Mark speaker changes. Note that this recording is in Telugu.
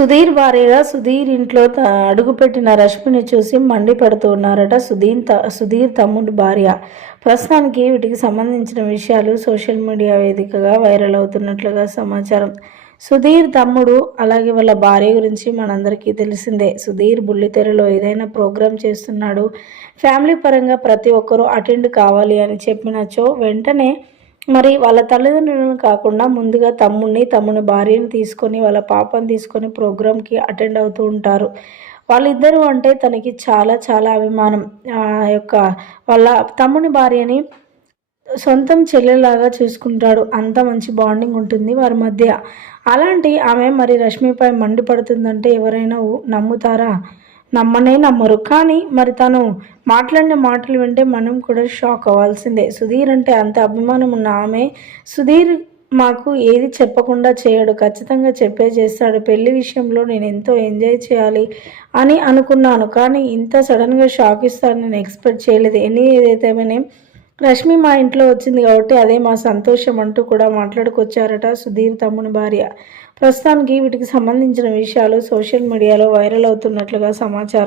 Speaker 1: సుధీర్ భార్యగా సుధీర్ ఇంట్లో త- అడుగుపెట్టిన రష్మిని చూసి మండిపడుతూ ఉన్నారట సుధీర్ త- సుధీర్ తమ్ముడు భార్య. ప్రస్తుతానికి వీటికి సంబంధించిన విషయాలు సోషల్ మీడియా వేదికగా వైరల్ అవుతున్నట్లుగా సమాచారం. సుధీర్ తమ్ముడు అలాగే వాళ్ళ భార్య గురించి మనందరికీ తెలిసిందే. సుధీర్ బుల్లితెరలో ఏదైనా ప్రోగ్రామ్ చేస్తున్నాడు. ఫ్యామిలీ పరంగా ప్రతి ఒక్కరూ అటెండ్ కావాలి అని చెప్పినచో వెంటనే మరి వాళ్ళ తల్లిదండ్రులను కాకుండా ముందుగా తమ్ముడిని తమ్ముని భార్యని తీసుకొని వాళ్ళ పాపని తీసుకొని ప్రోగ్రామ్కి అటెండ్ అవుతూ ఉంటారు. వాళ్ళిద్దరూ అంటే తనకి చాలా చాలా అభిమానం. ఆ యొక్క వాళ్ళ తమ్ముని భార్యని సొంతం చెల్లెలాగా చూసుకుంటాడు. అంత మంచి బాండింగ్ ఉంటుంది వారి మధ్య. అలాంటి ఆమె మరి రష్మిపై మండిపడుతుందంటే ఎవరైనా నమ్ముతారా? నమ్మనే నమ్మరు. కానీ మరి తను మాట్లాడిన మాటలు వింటే మనం కూడా షాక్ అవ్వాల్సిందే. సుధీర్ అంటే అంత అభిమానం ఉన్న ఆమె. సుధీర్ మాకు ఏది చెప్పకుండా చేయడు. ఖచ్చితంగా చెప్పే చేస్తాడు. పెళ్ళి విషయంలో నేను ఎంతో ఎంజాయ్ చేయాలి అని అనుకున్నాను. కానీ ఇంత సడన్గా షాక్ ఇస్తాను నేను ఎక్స్పెక్ట్ చేయలేదు. ఎన్ని ఏదైతేనే రష్మి మా ఇంట్లో వచ్చింది కాబట్టి అదే మా సంతోషం అంటూ కూడా మాట్లాడుకొచ్చారట సుధీర్ తమ్ముని భార్య. ప్రస్తుతానికి వీటికి సంబంధించిన విషయాలు సోషల్ మీడియాలో వైరల్ అవుతున్నట్లుగా సమాచారం